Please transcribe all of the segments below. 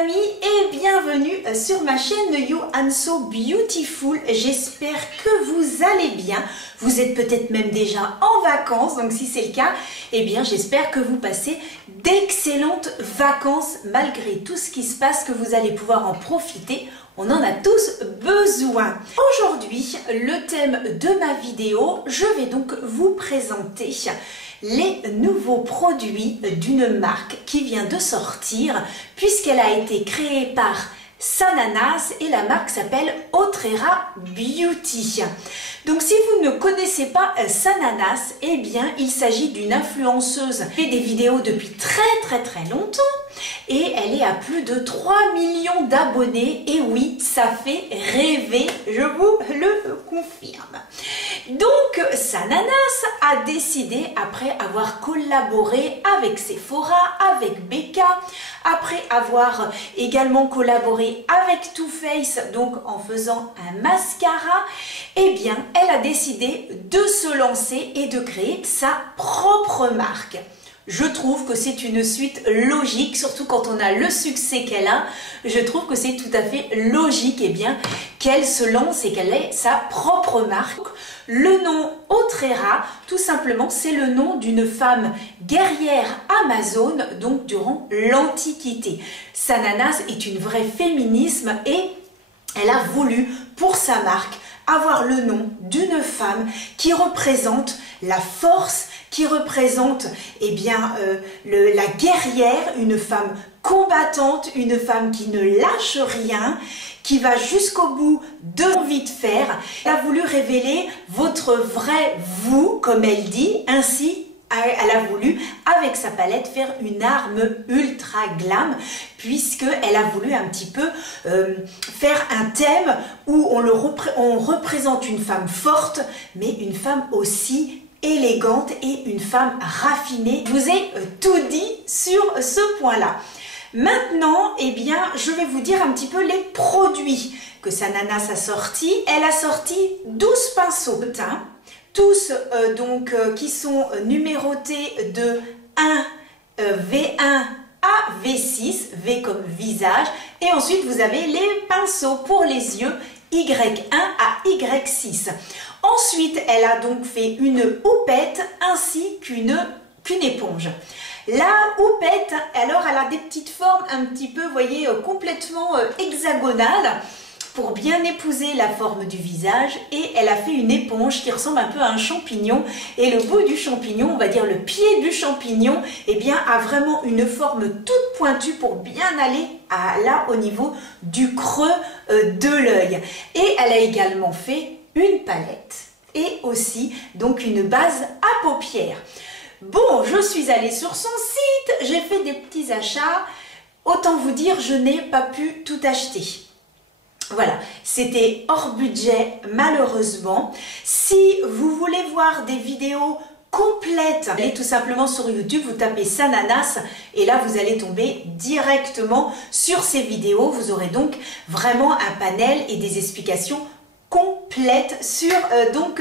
amis et bienvenue sur ma chaîne You and So Beautiful. J'espère que vous allez bien. Vous êtes peut-être même déjà en vacances, donc si c'est le cas, eh bien j'espère que vous passez d'excellentes vacances malgré tout ce qui se passe, que vous allez pouvoir en profiter. On en a tous besoin. Aujourd'hui, le thème de ma vidéo, je vais donc vous présenter les nouveaux produits d'une marque qui vient de sortir puisqu'elle a été créée par Sananas et la marque s'appelle Otrera Beauty. Donc si vous ne connaissez pas Sananas, eh bien il s'agit d'une influenceuse qui fait des vidéos depuis très longtemps et elle est à plus de 3 millions d'abonnés et oui, ça fait rêver, je vous le confirme. Donc Sananas a décidé, après avoir collaboré avec Sephora, avec Becca, après avoir également collaboré avec Too Faced, donc en faisant un mascara, eh bien elle a décidé de se lancer et de créer sa propre marque. Je trouve que c'est une suite logique, surtout quand on a le succès qu'elle a. Je trouve que c'est tout à fait logique qu'elle se lance et qu'elle ait sa propre marque. Le nom Otrera, tout simplement, c'est le nom d'une femme guerrière amazone, donc durant l'Antiquité. Sananas est une vraie féminisme et elle a voulu, pour sa marque, avoir le nom d'une femme qui représente la force, qui représente la guerrière, une femme combattante, une femme qui ne lâche rien, qui va jusqu'au bout de l'envie de faire. Elle a voulu révéler votre vrai vous, comme elle dit, ainsi elle a voulu, avec sa palette, faire une arme ultra glam, puisqu'elle a voulu un petit peu faire un thème où on représente une femme forte, mais une femme aussi élégante et une femme raffinée. Je vous ai tout dit sur ce point-là. Maintenant, eh bien, je vais vous dire un petit peu les produits que Sananas a sortis. Elle a sorti 12 pinceaux de teint, tous qui sont numérotés de 1 V1 à V6, V comme visage, et ensuite vous avez les pinceaux pour les yeux Y1 à Y6. Ensuite, elle a donc fait une houppette ainsi qu'une éponge. La houppette, alors, elle a des petites formes un petit peu, vous voyez, complètement hexagonales pour bien épouser la forme du visage, et elle a fait une éponge qui ressemble un peu à un champignon, et le bout du champignon, on va dire le pied du champignon, eh bien, a vraiment une forme toute pointue pour bien aller là au niveau du creux de l'œil. Et elle a également fait une palette et aussi donc une base à paupières. Bon, je suis allée sur son site, j'ai fait des petits achats. Autant vous dire, je n'ai pas pu tout acheter. Voilà, c'était hors budget malheureusement. Si vous voulez voir des vidéos complètes, allez tout simplement sur YouTube, vous tapez Sananas et là vous allez tomber directement sur ces vidéos. Vous aurez donc vraiment un panel et des explications complètes sur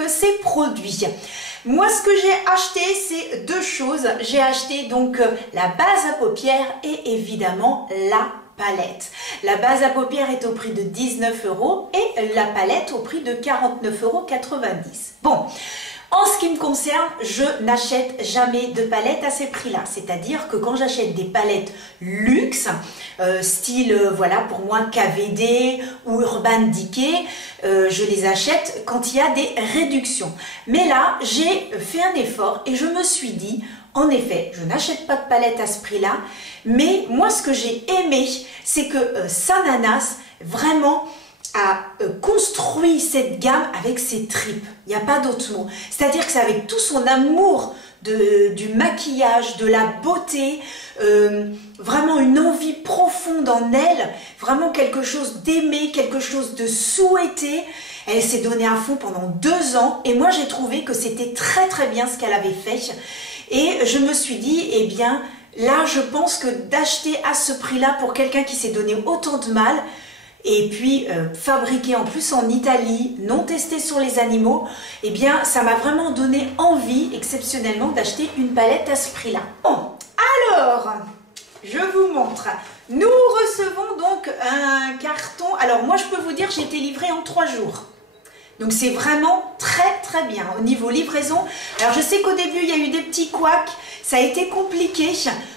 ces produits. Moi, ce que j'ai acheté, c'est deux choses. J'ai acheté donc la base à paupières et évidemment la palette. La base à paupières est au prix de 19 € et la palette au prix de 49,90 €. Bon, en ce qui me concerne, je n'achète jamais de palettes à ces prix-là. C'est-à-dire que quand j'achète des palettes luxe, style, voilà, pour moi, KVD ou Urban Decay, je les achète quand il y a des réductions. Mais là, j'ai fait un effort et je me suis dit, en effet, je n'achète pas de palette à ce prix-là, mais moi, ce que j'ai aimé, c'est que Sananas, vraiment, a construit cette gamme avec ses tripes. Il n'y a pas d'autre mot. C'est-à-dire que c'est avec tout son amour du maquillage, de la beauté, vraiment une envie profonde en elle, vraiment quelque chose d'aimé, quelque chose de souhaité. Elle s'est donnée à fond pendant 2 ans et moi j'ai trouvé que c'était très bien ce qu'elle avait fait. Et je me suis dit, eh bien, là, je pense que d'acheter à ce prix-là pour quelqu'un qui s'est donné autant de mal, et puis fabriqué en plus en Italie, non testé sur les animaux, eh bien, ça m'a vraiment donné envie, exceptionnellement, d'acheter une palette à ce prix-là. Bon, alors, je vous montre. Nous recevons Alors moi je peux vous dire j'ai été livrée en 3 jours. Donc c'est vraiment très bien au niveau livraison. Alors je sais qu'au début il y a eu des petits couacs, ça a été compliqué,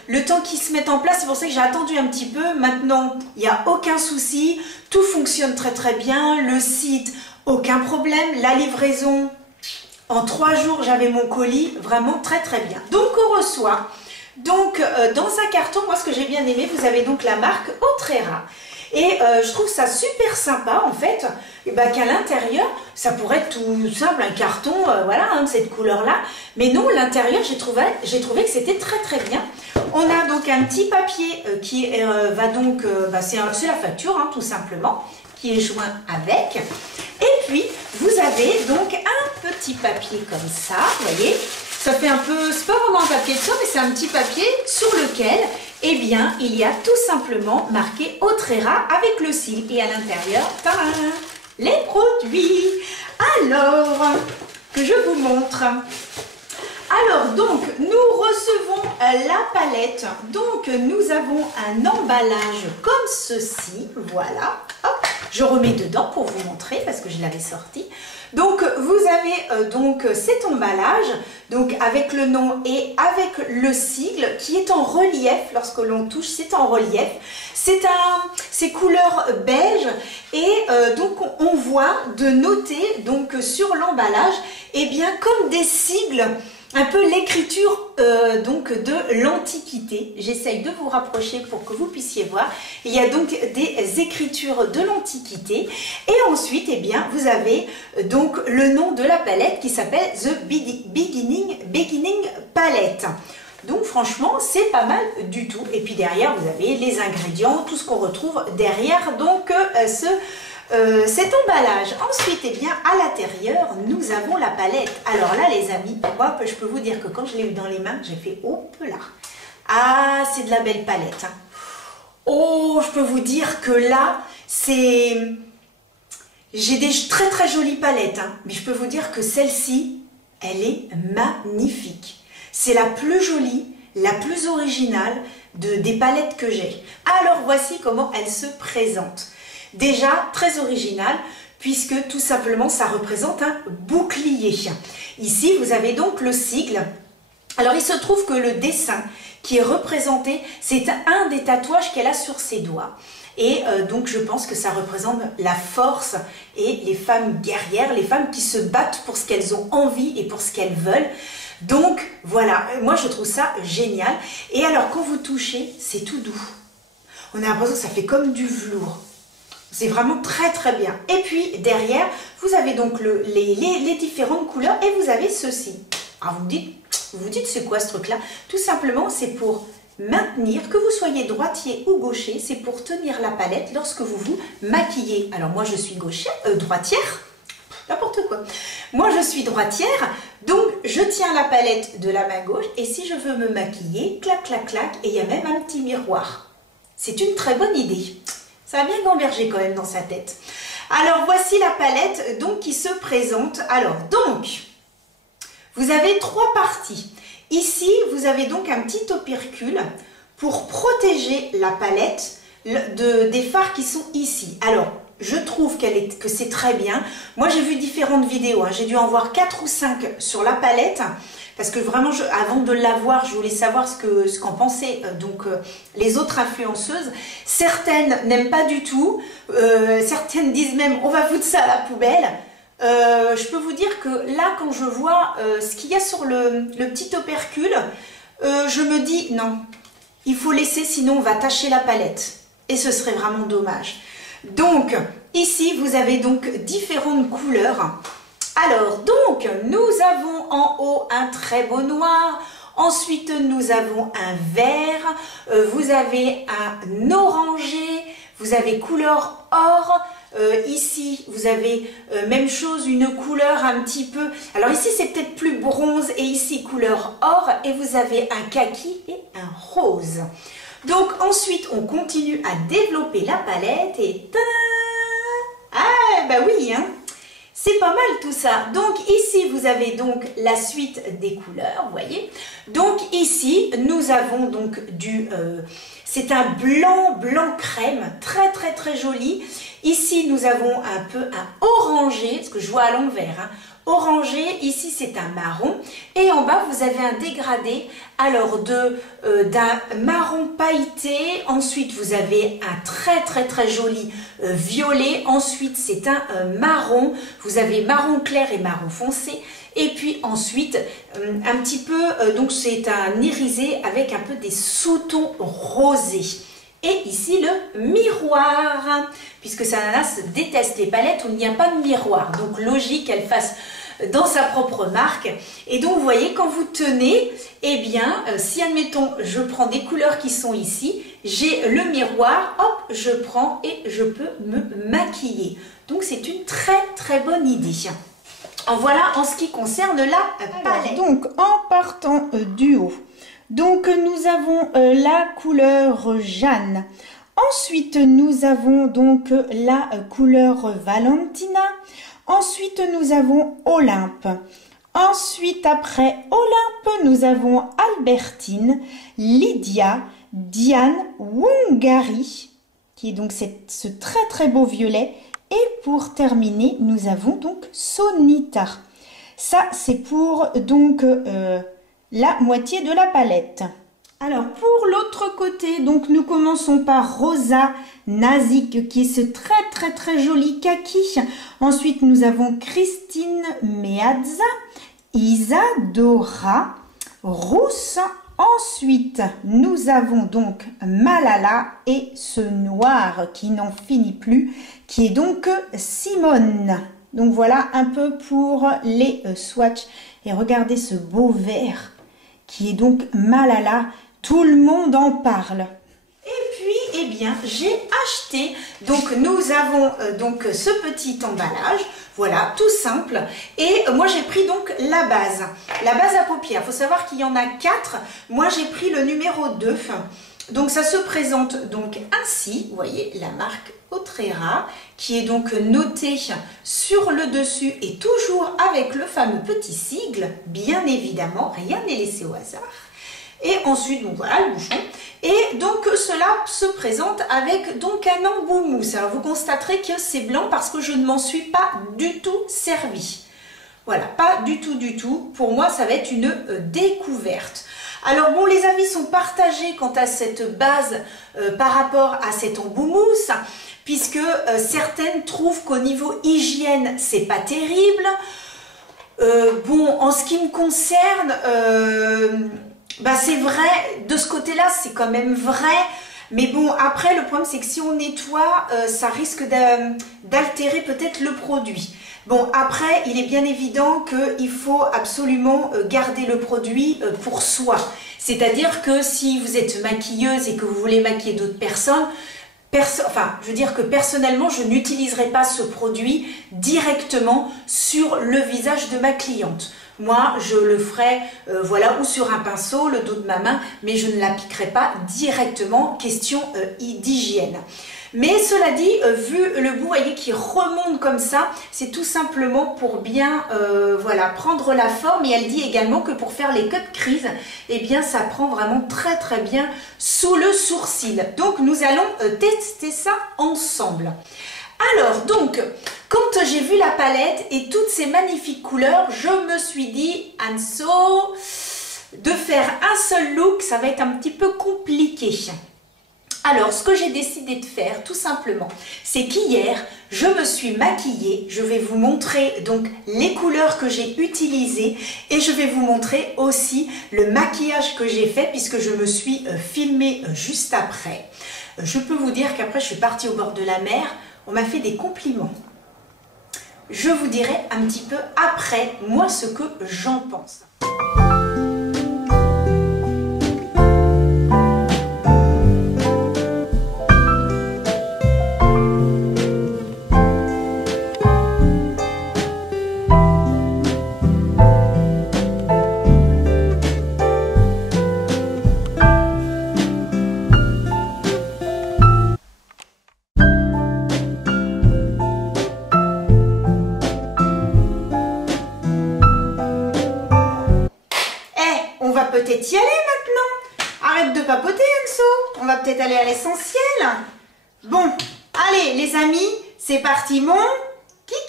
le temps qu'ils se mettent en place, c'est pour ça que j'ai attendu un petit peu. Maintenant il n'y a aucun souci, tout fonctionne très bien, le site, aucun problème, la livraison, en 3 jours j'avais mon colis, vraiment très bien. Donc on reçoit, donc dans un carton, moi ce que j'ai bien aimé, vous avez donc la marque Otrera. Et je trouve ça super sympa en fait, qu'à l'intérieur, ça pourrait être tout simple, un carton, voilà, hein, de cette couleur-là. Mais non, l'intérieur, j'ai trouvé que c'était très bien. On a donc un petit papier qui va donc, c'est la facture, hein, tout simplement, qui est joint avec. Et puis, vous avez donc un petit papier comme ça, vous voyez. Ça fait un peu, c'est pas vraiment un papier de soie, mais c'est un petit papier sur lequel, eh bien, il y a tout simplement marqué Otrera avec le sigle. Et à l'intérieur, les produits. Alors, que je vous montre. Alors, donc, nous recevons la palette. Donc, nous avons un emballage comme ceci. Voilà. Hop, je remets dedans pour vous montrer parce que je l'avais sorti. Donc, vous avez donc cet emballage, donc avec le nom et avec le sigle qui est en relief. Lorsque l'on touche, c'est en relief. C'est couleur beige et donc on voit de noter donc sur l'emballage, eh bien comme des sigles. Un peu l'écriture donc de l'Antiquité. J'essaye de vous rapprocher pour que vous puissiez voir. Il y a donc des écritures de l'Antiquité. Et ensuite, eh bien, vous avez donc le nom de la palette qui s'appelle The Beginning Palette. Donc franchement, c'est pas mal du tout. Et puis derrière, vous avez les ingrédients, tout ce qu'on retrouve derrière donc cet emballage. Ensuite, eh bien, à l'intérieur, nous avons la palette. Alors là, les amis, hop, je peux vous dire que quand je l'ai eu dans les mains, j'ai fait hop là. Ah, c'est de la belle palette. Hein. Oh, je peux vous dire que là, c'est... J'ai des très jolies palettes, hein, mais je peux vous dire que celle-ci, elle est magnifique. C'est la plus jolie, la plus originale des palettes que j'ai. Alors, voici comment elle se présente. Déjà très original puisque tout simplement ça représente un bouclier. Ici vous avez donc le sigle. Alors il se trouve que le dessin qui est représenté, c'est un des tatouages qu'elle a sur ses doigts. Et donc je pense que ça représente la force et les femmes guerrières, les femmes qui se battent pour ce qu'elles ont envie et pour ce qu'elles veulent. Donc voilà, moi je trouve ça génial. Et alors quand vous touchez, c'est tout doux. On a l'impression que ça fait comme du velours. C'est vraiment très bien. Et puis derrière, vous avez donc les différentes couleurs et vous avez ceci. Alors vous dites c'est quoi ce truc-là? Tout simplement, c'est pour maintenir, que vous soyez droitier ou gaucher, c'est pour tenir la palette lorsque vous vous maquillez. Alors moi je suis droitière, n'importe quoi. Moi je suis droitière, donc je tiens la palette de la main gauche et si je veux me maquiller, clac, et il y a même un petit miroir. C'est une très bonne idée. Ça a bien gambergé quand même dans sa tête. Alors, voici la palette donc qui se présente. Alors, donc, vous avez 3 parties. Ici, vous avez donc un petit opercule pour protéger la palette des fards qui sont ici. Alors, je trouve que c'est très bien. Moi, j'ai vu différentes vidéos. Hein. J'ai dû en voir 4 ou 5 sur la palette. Parce que vraiment, avant de la voir, je voulais savoir ce qu'en pensaient les autres influenceuses. Certaines n'aiment pas du tout. Certaines disent même, on va foutre ça à la poubelle. Je peux vous dire que là, quand je vois ce qu'il y a sur le petit opercule, je me dis, non, il faut laisser, sinon on va tacher la palette. Et ce serait vraiment dommage. Donc, ici, vous avez donc différentes couleurs. Alors, donc, nous avons en haut un très beau noir, ensuite nous avons un vert, vous avez un orangé, vous avez couleur or, ici vous avez même chose, une couleur un petit peu, alors ici c'est peut-être plus bronze et ici couleur or et vous avez un kaki et un rose. Donc ensuite on continue à développer la palette et tada! Ah bah oui hein. C'est pas mal tout ça. Donc ici, vous avez donc la suite des couleurs, vous voyez. Donc ici, nous avons donc c'est un blanc crème, très joli. Ici, nous avons un peu un orangé, parce que je vois à l'envers, hein. Orangé, ici c'est un marron, et en bas vous avez un dégradé, alors d'un marron pailleté, ensuite vous avez un très joli violet, ensuite c'est un marron, vous avez marron clair et marron foncé, et puis ensuite un petit peu, donc c'est un irisé avec un peu des sous-tons rosés. Et ici le miroir, puisque Sananas déteste les palettes où il n'y a pas de miroir, donc logique qu'elle fasse dans sa propre marque. Et donc vous voyez, quand vous tenez, eh bien si admettons je prends des couleurs qui sont ici, j'ai le miroir, hop, je prends et je peux me maquiller. Donc c'est une très bonne idée. En voilà en ce qui concerne la palette. Donc en partant du haut, donc nous avons la couleur Jeanne. Ensuite nous avons donc la couleur Valentina. Ensuite nous avons Olympe. Ensuite après Olympe nous avons Albertine, Lydia, Diane, Wungari, qui est donc ce très beau violet. Et pour terminer, nous avons donc Sonita. Ça, c'est pour donc la moitié de la palette. Alors, pour l'autre côté, donc nous commençons par Rosa Nazik, qui est ce très joli kaki. Ensuite, nous avons Christine Meazza, Isadora, Rousse. Ensuite, nous avons donc Malala et ce noir qui n'en finit plus, qui est donc Simone. Donc voilà un peu pour les swatchs. Et regardez ce beau vert qui est donc Malala. Tout le monde en parle. Et puis, eh bien, j'ai acheté, donc nous avons donc ce petit emballage, voilà, tout simple. Et moi, j'ai pris donc la base à paupières. Il faut savoir qu'il y en a 4. Moi, j'ai pris le numéro 2. Donc, ça se présente donc ainsi. Vous voyez, la marque Otrera, qui est donc notée sur le dessus et toujours avec le fameux petit sigle. Bien évidemment, rien n'est laissé au hasard. Et ensuite, donc voilà le bouchon. Et donc cela se présente avec donc un embout mousse. Alors vous constaterez que c'est blanc parce que je ne m'en suis pas du tout servi. Voilà, pas du tout. Pour moi, ça va être une découverte. Alors bon, les avis sont partagés quant à cette base par rapport à cet embout mousse, puisque certaines trouvent qu'au niveau hygiène, c'est pas terrible. Bon, en ce qui me concerne, bah c'est vrai, de ce côté-là, c'est quand même vrai. Mais bon, après, le problème, c'est que si on nettoie, ça risque d'altérer peut-être le produit. Bon, après, il est bien évident qu'il faut absolument garder le produit pour soi. C'est-à-dire que si vous êtes maquilleuse et que vous voulez maquiller d'autres personnes, enfin, je veux dire que personnellement, je n'utiliserai pas ce produit directement sur le visage de ma cliente. Moi, je le ferai, voilà, ou sur un pinceau, le dos de ma main, mais je ne l'appliquerai pas directement, question d'hygiène. Mais cela dit, vu le bout, voyez, qui remonte comme ça, c'est tout simplement pour bien, voilà, prendre la forme. Et elle dit également que pour faire les cut crease, eh bien, ça prend vraiment très bien sous le sourcil. Donc, nous allons tester ça ensemble. Alors, donc, quand j'ai vu la palette et toutes ces magnifiques couleurs, je me suis dit, Anso, de faire un seul look, ça va être un petit peu compliqué. Alors, ce que j'ai décidé de faire, tout simplement, c'est qu'hier, je me suis maquillée. Je vais vous montrer donc les couleurs que j'ai utilisées et je vais vous montrer aussi le maquillage que j'ai fait puisque je me suis filmée juste après. Je peux vous dire qu'après, je suis partie au bord de la mer. On m'a fait des compliments. Je vous dirai un petit peu après, moi, ce que j'en pense. Peut-être y aller maintenant. Arrête de papoter, Anso. On va peut-être aller à l'essentiel. Bon, allez les amis, c'est parti mon kiki.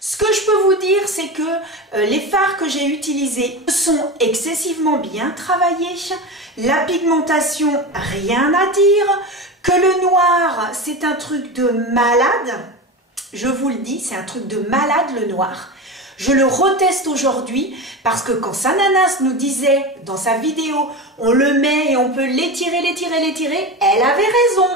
Ce que je peux vous dire, c'est que les fards que j'ai utilisés sont excessivement bien travaillés. La pigmentation, rien à dire. Que le noir, c'est un truc de malade. Je vous le dis, c'est un truc de malade le noir. Je le reteste aujourd'hui parce que quand Sananas nous disait dans sa vidéo, on le met et on peut l'étirer, l'étirer, l'étirer, elle avait raison.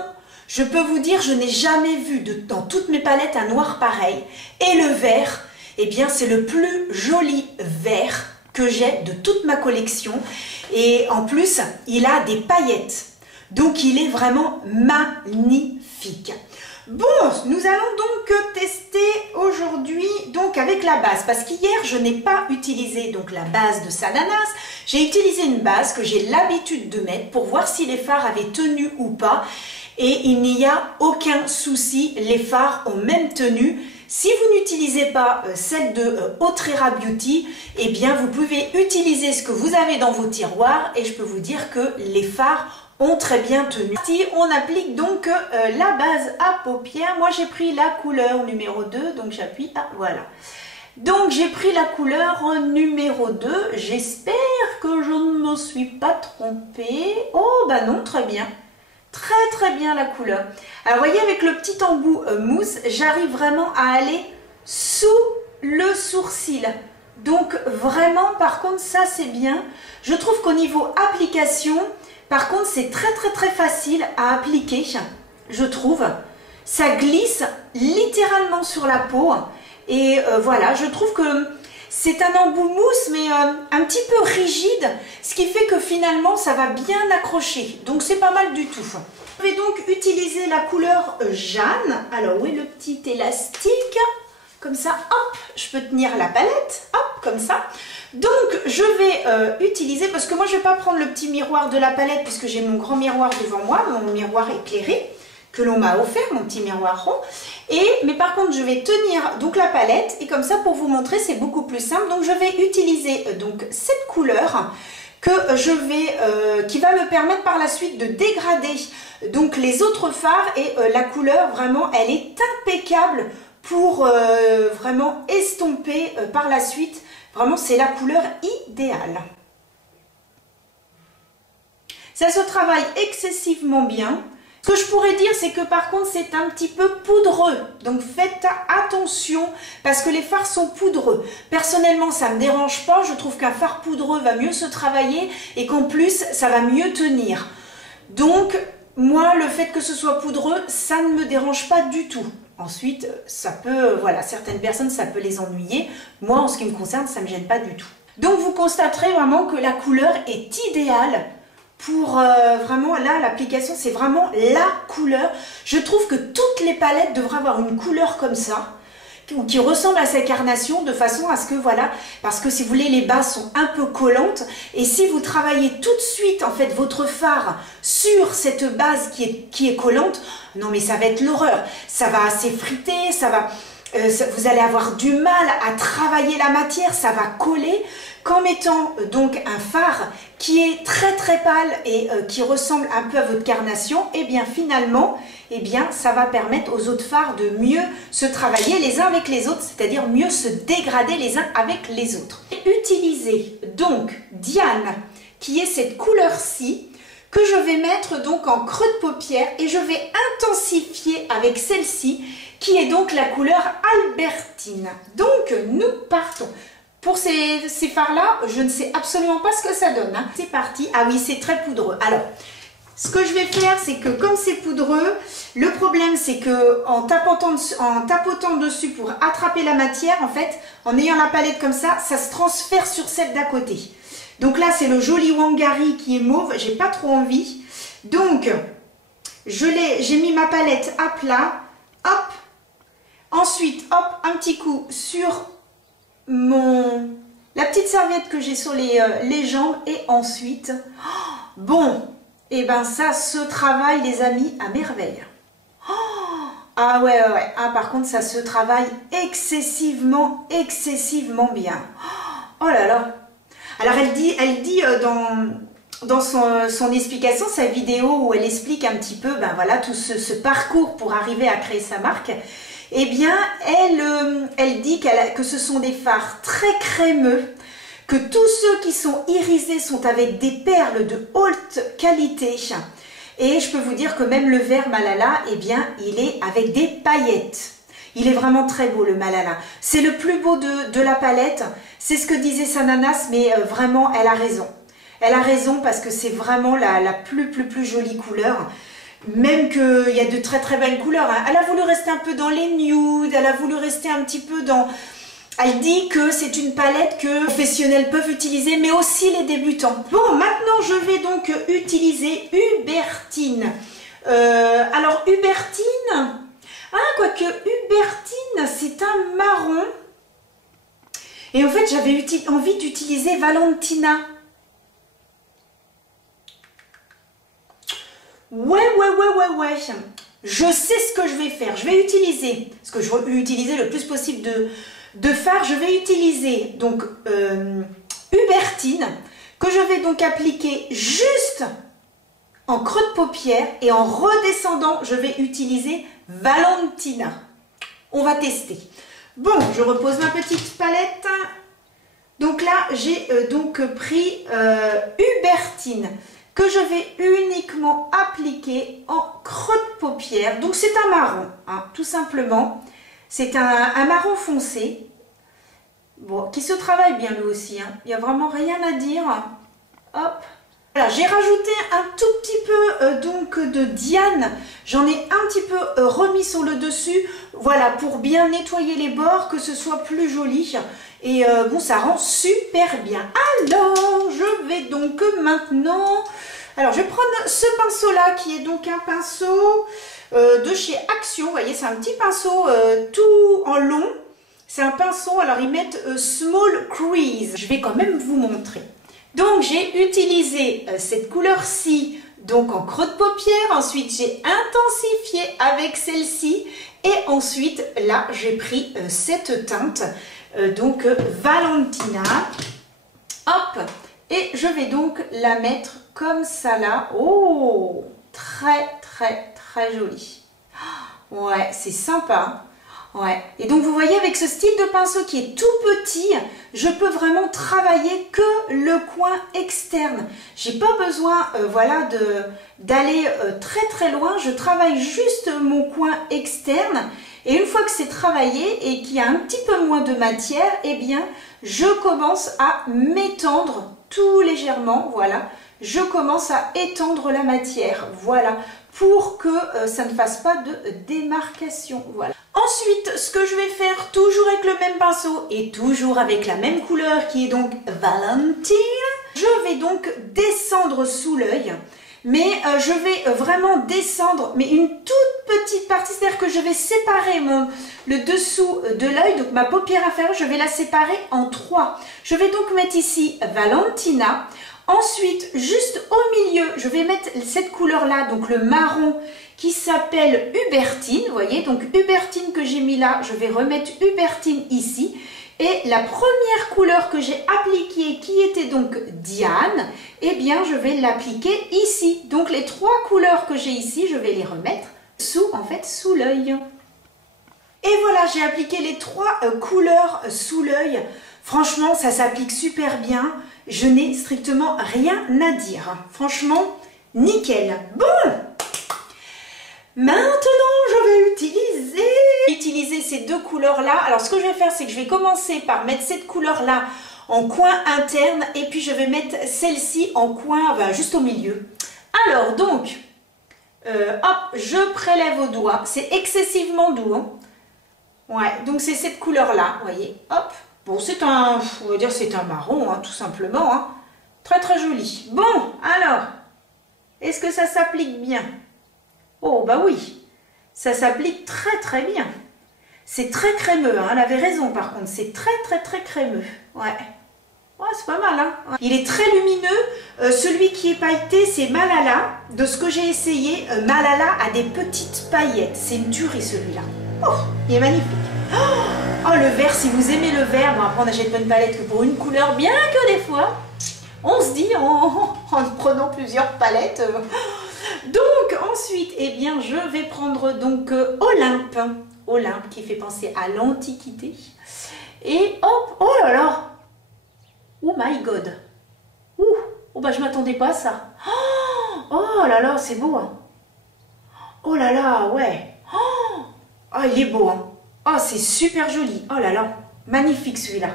Je peux vous dire, je n'ai jamais vu dans toutes mes palettes un noir pareil. Et le vert, eh bien c'est le plus joli vert que j'ai de toute ma collection. Et en plus, il a des paillettes. Donc il est vraiment magnifique. Bon, nous allons donc tester aujourd'hui donc avec la base, parce qu'hier je n'ai pas utilisé donc la base de Sananas, j'ai utilisé une base que j'ai l'habitude de mettre pour voir si les fards avaient tenu ou pas, et il n'y a aucun souci, les fards ont même tenu. Si vous n'utilisez pas celle de Autrera Beauty, eh bien vous pouvez utiliser ce que vous avez dans vos tiroirs et je peux vous dire que les fards ont très bien tenu. On applique donc la base à paupières. Moi j'ai pris la couleur numéro 2, donc j'appuie, voilà. Donc j'ai pris la couleur numéro 2, j'espère que je ne me suis pas trompée. Oh bah non, très bien. Très bien la couleur. Alors voyez, avec le petit embout mousse, j'arrive vraiment à aller sous le sourcil. Donc vraiment, par contre, ça c'est bien. Je trouve qu'au niveau application, par contre, c'est très facile à appliquer, je trouve. Ça glisse littéralement sur la peau. Et voilà, je trouve que c'est un embout mousse, mais un petit peu rigide, ce qui fait que finalement, ça va bien accrocher. Donc, c'est pas mal du tout. Je vais donc utiliser la couleur Jeanne. Alors, où est le petit élastique? Comme ça, hop, je peux tenir la palette, hop, comme ça. Donc, je vais utiliser, parce que moi, je ne vais pas prendre le petit miroir de la palette, puisque j'ai mon grand miroir devant moi, mon miroir éclairé, que l'on m'a offert, mon petit miroir rond. Mais par contre, je vais tenir donc la palette, et comme ça, pour vous montrer, c'est beaucoup plus simple. Donc, je vais utiliser donc cette couleur que qui va me permettre par la suite de dégrader donc les autres fards. Et la couleur, vraiment, elle est impeccable pour vraiment estomper par la suite. Vraiment, c'est la couleur idéale. Ça se travaille excessivement bien. Ce que je pourrais dire, c'est que par contre, c'est un petit peu poudreux. Donc, faites attention parce que les fards sont poudreux. Personnellement, ça ne me dérange pas. Je trouve qu'un fard poudreux va mieux se travailler et qu'en plus, ça va mieux tenir. Donc, moi, le fait que ce soit poudreux, ça ne me dérange pas du tout. Ensuite, ça peut, voilà, certaines personnes, ça peut les ennuyer. Moi, en ce qui me concerne, ça ne me gêne pas du tout. Donc, vous constaterez vraiment que la couleur est idéale pour vraiment, là, l'application, c'est vraiment la couleur. Je trouve que toutes les palettes devraient avoir une couleur comme ça, qui ressemble à ces carnations, de façon à ce que, voilà, parce que si vous voulez, les bases sont un peu collantes, et si vous travaillez tout de suite, en fait, votre fard sur cette base qui est collante, non mais ça va être l'horreur, ça va s'effriter, vous allez avoir du mal à travailler la matière, ça va coller, qu'en mettant donc un fard qui est très pâle et qui ressemble un peu à votre carnation, et bien finalement, ça va permettre aux autres fards de mieux se travailler les uns avec les autres, c'est-à-dire mieux se dégrader les uns avec les autres. Utilisez donc Diane, qui est cette couleur-ci, que je vais mettre donc en creux de paupière, et je vais intensifier avec celle-ci, qui est donc la couleur Albertine. Donc, nous partons. Pour ces fards-là, je ne sais absolument pas ce que ça donne. Hein. C'est parti. Ah oui, c'est très poudreux. Alors, ce que je vais faire, c'est que comme c'est poudreux, le problème, c'est que en tapotant dessus pour attraper la matière, en fait, en ayant la palette comme ça se transfère sur celle d'à côté. Donc là, c'est le joli Wangari qui est mauve. J'ai pas trop envie. Donc, j'ai mis ma palette à plat. Hop. Ensuite, hop, un petit coup sur la petite serviette que j'ai sur les jambes. Et ensuite, bon, et ben ça se travaille, les amis, à merveille. Ah ouais. Ah, par contre, ça se travaille excessivement bien. Oh là là. Alors, elle dit dans son explication, sa vidéo où elle explique un petit peu ben voilà, tout ce parcours pour arriver à créer sa marque, eh bien, elle dit que ce sont des fards très crémeux, que tous ceux qui sont irisés sont avec des perles de haute qualité. Et je peux vous dire que même le vert Malala, eh bien, il est avec des paillettes. Il est vraiment très beau le Malala. C'est le plus beau de la palette. C'est ce que disait Sananas, mais vraiment, elle a raison. Elle a raison parce que c'est vraiment la plus jolie couleur. Même qu'il y a de très belles couleurs. Hein. Elle a voulu rester un peu dans les nudes, elle a voulu rester un petit peu dans... Elle dit que c'est une palette que les professionnels peuvent utiliser, mais aussi les débutants. Bon, maintenant je vais donc utiliser Hubertine. Alors Hubertine, quoique Hubertine, c'est un marron. Et en fait, j'avais envie d'utiliser Valentina. Ouais. Je sais ce que je vais faire. Je vais utiliser, parce que je veux utiliser le plus possible de fard, je vais utiliser donc Hubertine, que je vais donc appliquer juste en creux de paupière, et en redescendant, je vais utiliser Valentina. On va tester. Bon, je repose ma petite palette. Donc là, j'ai donc pris Hubertine, que je vais uniquement appliquer en creux de paupière. Donc c'est un marron, hein, tout simplement. C'est un marron foncé, bon, qui se travaille bien lui aussi. Hein. Il n'y a vraiment rien à dire. Hop. Voilà, j'ai rajouté un tout petit peu donc de Diane. J'en ai un petit peu remis sur le dessus. Voilà, pour bien nettoyer les bords, que ce soit plus joli. Et bon, ça rend super bien. Alors, je vais donc maintenant... Alors, je vais prendre ce pinceau-là, qui est donc un pinceau de chez Action. Vous voyez, c'est un petit pinceau tout en long. C'est un pinceau, alors ils mettent Small Crease. Je vais quand même vous montrer. Donc, j'ai utilisé cette couleur-ci, donc en creux de paupière. Ensuite, j'ai intensifié avec celle-ci. Et ensuite, là, j'ai pris cette teinte, donc Valentina. Hop! Et je vais donc la mettre comme ça là. Oh! Très joli. Ouais, c'est sympa. Ouais. Et donc vous voyez, avec ce style de pinceau qui est tout petit, je peux vraiment travailler que le coin externe. J'ai pas besoin voilà, d'aller très loin. Je travaille juste mon coin externe. Et une fois que c'est travaillé et qu'il y a un petit peu moins de matière, eh bien, je commence à m'étendre tout légèrement. Voilà. Je commence à étendre la matière. Voilà. Pour que ça ne fasse pas de démarcation. Voilà. Ensuite, ce que je vais faire, toujours avec le même pinceau et toujours avec la même couleur qui est donc Valentine, je vais donc descendre sous l'œil. Mais je vais vraiment descendre, mais une toute petite partie, c'est-à-dire que je vais séparer le dessous de l'œil, donc ma paupière inférieure, je vais la séparer en 3. Je vais donc mettre ici Valentina. Ensuite, juste au milieu, je vais mettre cette couleur-là, donc le marron, qui s'appelle Hubertine. Vous voyez, donc Hubertine que j'ai mis là, je vais remettre Hubertine ici. Et la première couleur que j'ai appliquée, qui était donc Diane, eh bien, je vais l'appliquer ici. Donc, les 3 couleurs que j'ai ici, je vais les remettre sous l'œil. Et voilà, j'ai appliqué les 3 couleurs sous l'œil. Franchement, ça s'applique super bien. Je n'ai strictement rien à dire. Franchement, nickel. Bon, maintenant, je vais utiliser ces 2 couleurs-là. Alors, ce que je vais faire, c'est que je vais commencer par mettre cette couleur-là en coin interne. Et puis, je vais mettre celle-ci en coin, juste au milieu. Alors, donc, hop, je prélève au doigt. C'est excessivement doux. Hein. Ouais, donc c'est cette couleur-là, vous voyez. Hop. Bon, on va dire c'est un marron, hein, tout simplement. Hein. Très joli. Bon, alors, est-ce que ça s'applique bien? Oh, bah oui, ça s'applique très bien. C'est très crémeux, hein, elle avait raison par contre, c'est très crémeux. Ouais, ouais, c'est pas mal. Hein. Il est très lumineux. Celui qui est pailleté, c'est Malala. De ce que j'ai essayé, Malala a des petites paillettes. C'est une tuerie celui-là. Oh, il est magnifique. Oh, le vert, si vous aimez le vert, bon, après on n'achète pas une palette que pour une couleur, bien que des fois, On se dit en prenant plusieurs palettes. Donc ensuite, eh bien, je vais prendre donc Olympe. Olympe qui fait penser à l'Antiquité. Et hop, oh là là. Oh my god. Ouh, oh bah je m'attendais pas à ça. Oh là là, c'est beau. Hein. Oh là là, ouais. Oh, il est beau. Hein. Oh, c'est super joli. Oh là là, magnifique celui-là.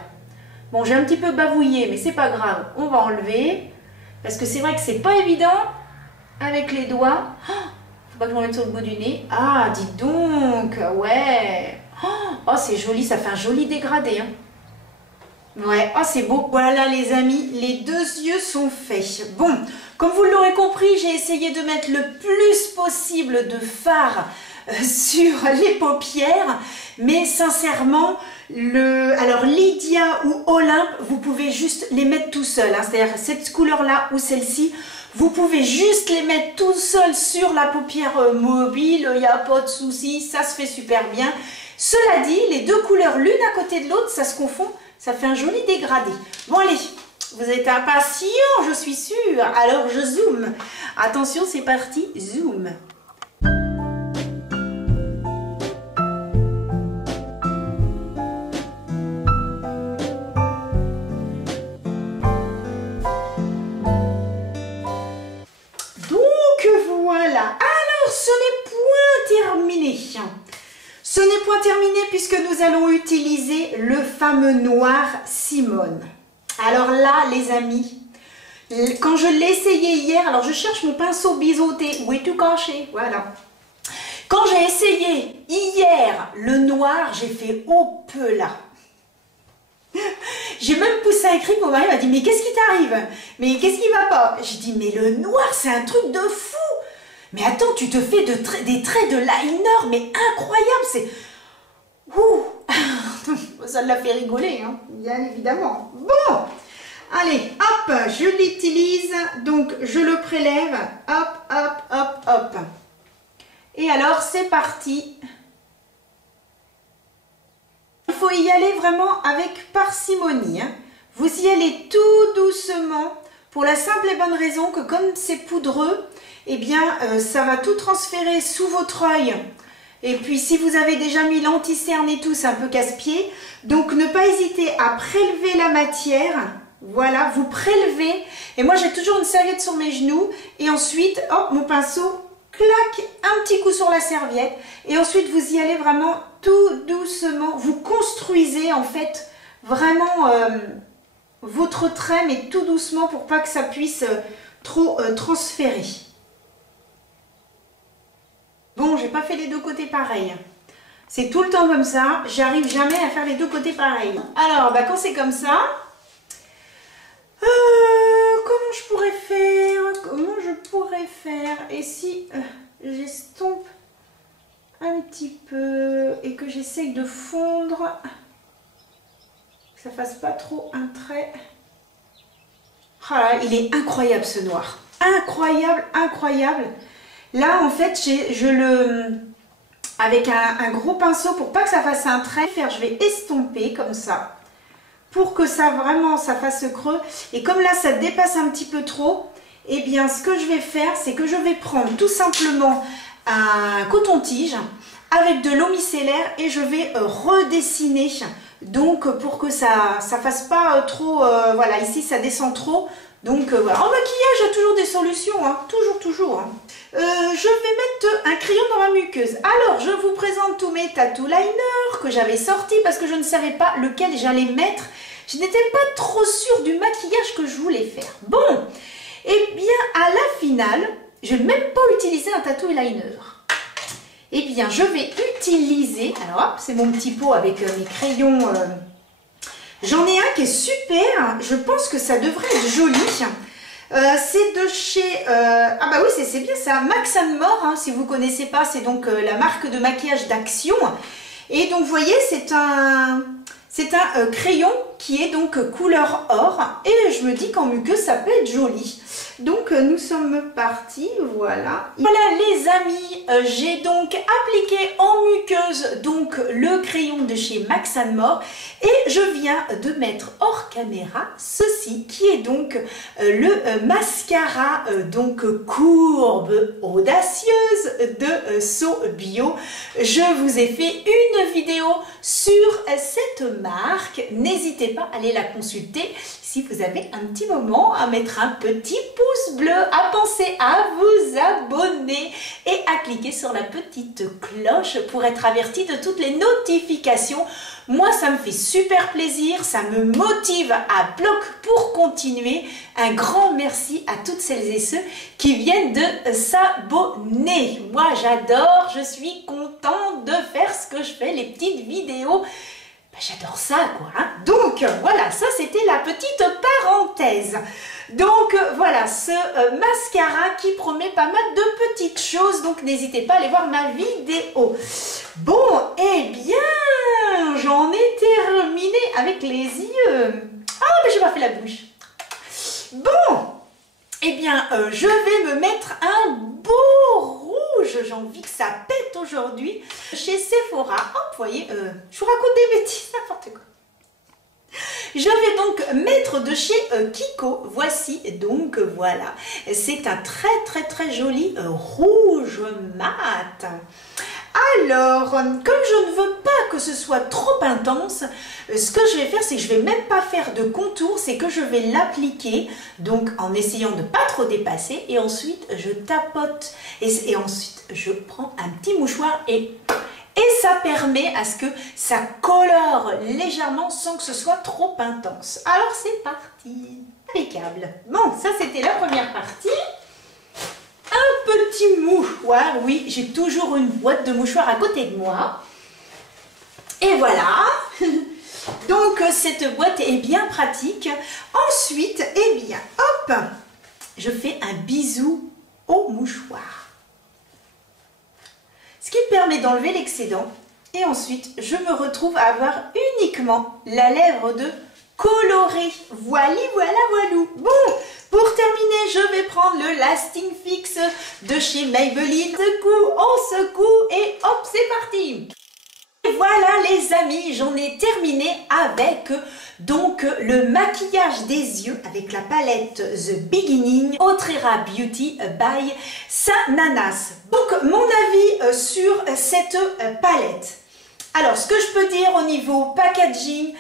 Bon, j'ai un petit peu bavouillé, mais c'est pas grave. On va enlever. Parce que c'est vrai que c'est pas évident avec les doigts. Faut pas que je m'en mette sur le bout du nez. Ah, dis donc, ouais. Oh, c'est joli, ça fait un joli dégradé. Hein. Ouais, oh, c'est beau. Voilà les amis, les deux yeux sont faits. Bon, comme vous l'aurez compris, j'ai essayé de mettre le plus possible de fard sur les paupières, mais sincèrement, alors Lydia ou Olympe, vous pouvez juste les mettre tout seul, hein, c'est-à-dire cette couleur-là ou celle-ci, vous pouvez juste les mettre tout seul sur la paupière mobile, il n'y a pas de souci, ça se fait super bien. Cela dit, les deux couleurs l'une à côté de l'autre, ça se confond, ça fait un joli dégradé. Bon allez, vous êtes impatients, je suis sûre, alors je zoome. Attention, c'est parti, zoom. Ce n'est point terminé puisque nous allons utiliser le fameux noir Simone. Alors là, les amis, quand je l'ai essayé hier, alors je cherche mon pinceau biseauté, où est tout caché, voilà. Quand j'ai essayé hier le noir, j'ai fait oh peu là. J'ai même poussé un cri, mon mari m'a dit mais qu'est-ce qui t'arrive? Mais qu'est-ce qui va pas? J'ai dit mais le noir c'est un truc de fou. Mais attends, tu te fais des traits de liner, mais incroyable, c'est... Ouh. Ça l'a fait rigoler, hein, bien évidemment. Bon, allez, hop, je l'utilise, donc je le prélève, hop, hop, hop, hop. Et alors, c'est parti. Il faut y aller vraiment avec parcimonie, hein. Vous y allez tout doucement, pour la simple et bonne raison que comme c'est poudreux, eh bien, ça va tout transférer sous votre œil. Et puis, si vous avez déjà mis l'anti-cerne et tout, c'est un peu casse-pied. Donc, ne pas hésiter à prélever la matière. Voilà, vous prélevez. Et moi, j'ai toujours une serviette sur mes genoux. Et ensuite, hop, mon pinceau, clac, un petit coup sur la serviette. Et ensuite, vous y allez vraiment tout doucement. Vous construisez, en fait, vraiment votre trait, mais tout doucement pour pas que ça puisse trop transférer. Bon, j'ai pas fait les deux côtés pareils. C'est tout le temps comme ça. J'arrive jamais à faire les deux côtés pareils. Alors, bah, quand c'est comme ça, comment je pourrais faire? Comment je pourrais faire? Et si j'estompe un petit peu et que j'essaye de fondre, que ça fasse pas trop un trait. Ah là, il est incroyable ce noir. Incroyable, incroyable. Là, en fait, avec un gros pinceau, pour pas que ça fasse un trait, je vais estomper comme ça, pour que ça vraiment, ça fasse creux. Et comme là, ça dépasse un petit peu trop, eh bien, ce que je vais faire, c'est que je vais prendre tout simplement un coton-tige avec de l'eau micellaire et je vais redessiner. Donc, pour que ça fasse pas trop, voilà, ici, ça descend trop. Donc voilà, en maquillage, il y a toujours des solutions, hein. Toujours. Hein. Je vais mettre un crayon dans ma muqueuse. Alors, je vous présente tous mes tattoo liners que j'avais sortis parce que je ne savais pas lequel j'allais mettre. Je n'étais pas trop sûre du maquillage que je voulais faire. Bon, et bien à la finale, je ne vais même pas utiliser un tattoo liner. Eh bien, je vais utiliser, alors hop, c'est mon petit pot avec mes crayons. J'en ai un qui est super, je pense que ça devrait être joli. C'est de chez, ah bah oui c'est bien, c'est un Max & More, hein, si vous ne connaissez pas, c'est donc la marque de maquillage d'Action. Et donc vous voyez, c'est un crayon qui est donc couleur or. Et je me dis qu'en muqueuse ça peut être joli. Donc nous sommes partis, voilà. Voilà les amis, j'ai donc appliqué en muqueuse Moqueuse, donc le crayon de chez Max & More. Et je viens de mettre hors caméra ceci qui est donc le mascara donc courbe audacieuse de So Bio. Je vous ai fait une vidéo sur cette marque. N'hésitez pas à aller la consulter si vous avez un petit moment, à mettre un petit pouce bleu, à penser à vous abonner et à cliquer sur la petite cloche pour être averti de toutes les notifications. Moi, ça me fait super plaisir, ça me motive à bloc pour continuer. Un grand merci à toutes celles et ceux qui viennent de s'abonner. Moi, j'adore, je suis contente de faire ce que je fais, les petites vidéos. J'adore ça, quoi. Hein. Donc, voilà, ça, c'était la petite parenthèse. Donc, voilà, ce mascara qui promet pas mal de petites choses. Donc, n'hésitez pas à aller voir ma vidéo. Bon, eh bien, j'en ai terminé avec les yeux. Ah, mais j'ai pas fait la bouche. Bon, eh bien, je vais me mettre un beau rouge. J'ai envie que ça pète aujourd'hui. Chez Sephora. Oh, vous voyez, je vous raconte des bêtises, n'importe quoi. Je vais donc mettre de chez Kiko. Voici donc, voilà. C'est un très joli rouge mat. Alors, comme je ne veux pas que ce soit trop intense, ce que je vais faire, c'est que je ne vais même pas faire de contour, c'est que je vais l'appliquer, donc en essayant de ne pas trop dépasser, et ensuite je tapote, et ensuite je prends un petit mouchoir et ça permet à ce que ça colore légèrement sans que ce soit trop intense. Alors c'est parti. Impeccable. Bon, ça c'était la première partie. Un petit mouchoir, oui, j'ai toujours une boîte de mouchoirs à côté de moi. Et voilà. Donc cette boîte est bien pratique. Ensuite, eh bien, hop, je fais un bisou au mouchoir. Ce qui me permet d'enlever l'excédent. Et ensuite, je me retrouve à avoir uniquement la lèvre de colorée. Voilà. Bon, pour terminer, je vais prendre le Lasting Fix de chez Maybelline. On secoue et hop, c'est parti. Et voilà les amis, j'en ai terminé avec donc le maquillage des yeux avec la palette The Beginning Otrera Beauty by Sananas. Donc mon avis sur cette palette. Alors ce que je peux dire au niveau packaging,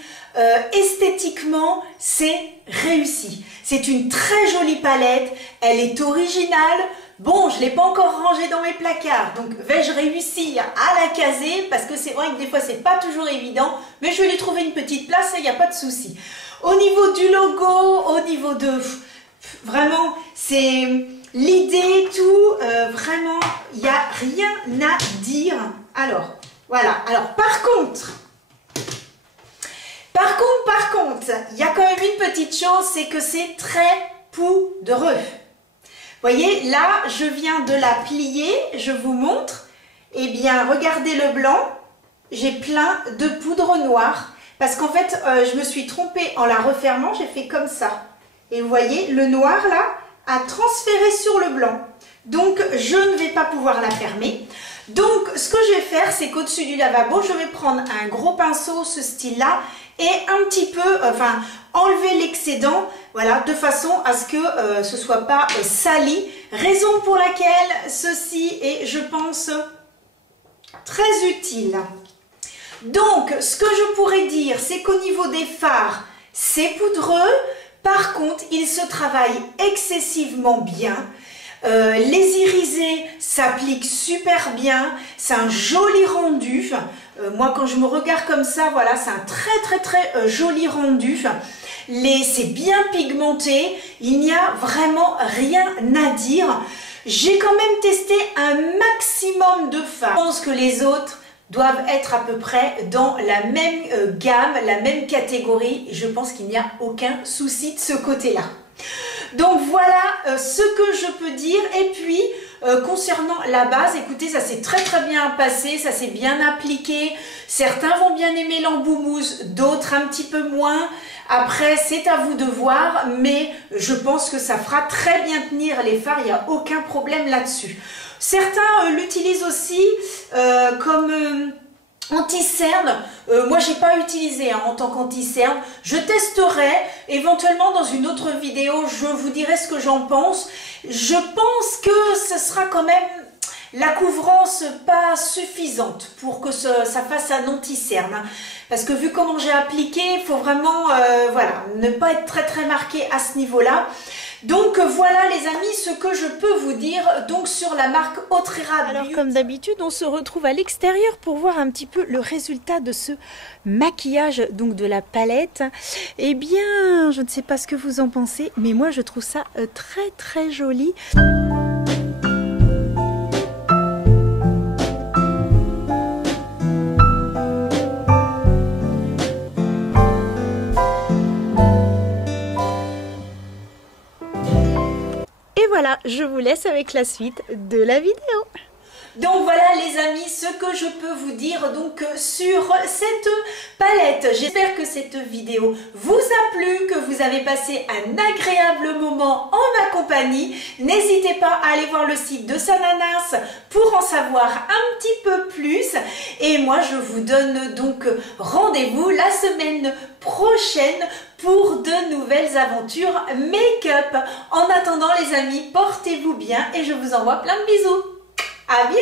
esthétiquement c'est réussi. C'est une très jolie palette, elle est originale. Bon, je ne l'ai pas encore rangée dans mes placards, donc vais-je réussir à la caser? Parce que c'est vrai que des fois, c'est pas toujours évident, mais je vais lui trouver une petite place, il n'y a pas de souci. Au niveau du logo, au niveau de... Vraiment, c'est l'idée, tout, vraiment, il n'y a rien à dire. Alors, voilà. Alors, par contre, il y a quand même une petite chose, c'est que c'est très poudreux. Voyez, là, je viens de la plier, je vous montre. Eh bien, regardez le blanc, j'ai plein de poudre noire. Parce qu'en fait, je me suis trompée en la refermant, j'ai fait comme ça. Et vous voyez, le noir, là, a transféré sur le blanc. Donc, je ne vais pas pouvoir la fermer. Donc, ce que je vais faire, c'est qu'au-dessus du lavabo, je vais prendre un gros pinceau, ce style-là, et un petit peu, enfin, enlever l'excédent, voilà, de façon à ce que ce ne soit pas sali. Raison pour laquelle ceci est, je pense, très utile. Donc, ce que je pourrais dire, c'est qu'au niveau des fards, c'est poudreux. Par contre, il se travaille excessivement bien. Les irisés s'appliquent super bien, c'est un joli rendu. Moi quand je me regarde comme ça, voilà, c'est un très joli rendu. C'est bien pigmenté, il n'y a vraiment rien à dire. J'ai quand même testé un maximum de fards. Je pense que les autres doivent être à peu près dans la même gamme, la même catégorie. Je pense qu'il n'y a aucun souci de ce côté-là. Donc voilà ce que je peux dire. Et puis concernant la base, écoutez, ça s'est très bien passé, ça s'est bien appliqué. Certains vont bien aimer l'embout mousse, d'autres un petit peu moins. Après, c'est à vous de voir, mais je pense que ça fera très bien tenir les fards, il n'y a aucun problème là-dessus. Certains l'utilisent aussi comme anti-cerne, moi j'ai pas utilisé en tant qu'anti-cerne. Je testerai éventuellement dans une autre vidéo, je vous dirai ce que j'en pense. Je pense que ce sera quand même la couvrance pas suffisante pour que ça fasse un anti-cerne. Parce que vu comment j'ai appliqué, il faut vraiment voilà, ne pas être très marqué à ce niveau-là. Donc voilà les amis ce que je peux vous dire donc sur la marque Autrera. Alors comme d'habitude on se retrouve à l'extérieur pour voir un petit peu le résultat de ce maquillage donc de la palette. Eh bien je ne sais pas ce que vous en pensez mais moi je trouve ça très joli. Voilà, je vous laisse avec la suite de la vidéo. Donc voilà les amis, ce que je peux vous dire donc sur cette palette. J'espère que cette vidéo vous a plu, que vous avez passé un agréable moment en ma compagnie. N'hésitez pas à aller voir le site de Sananas pour en savoir un petit peu plus. Et moi je vous donne donc rendez-vous la semaine prochaine pour de nouvelles aventures make-up. En attendant les amis, portez-vous bien et je vous envoie plein de bisous. À bientôt!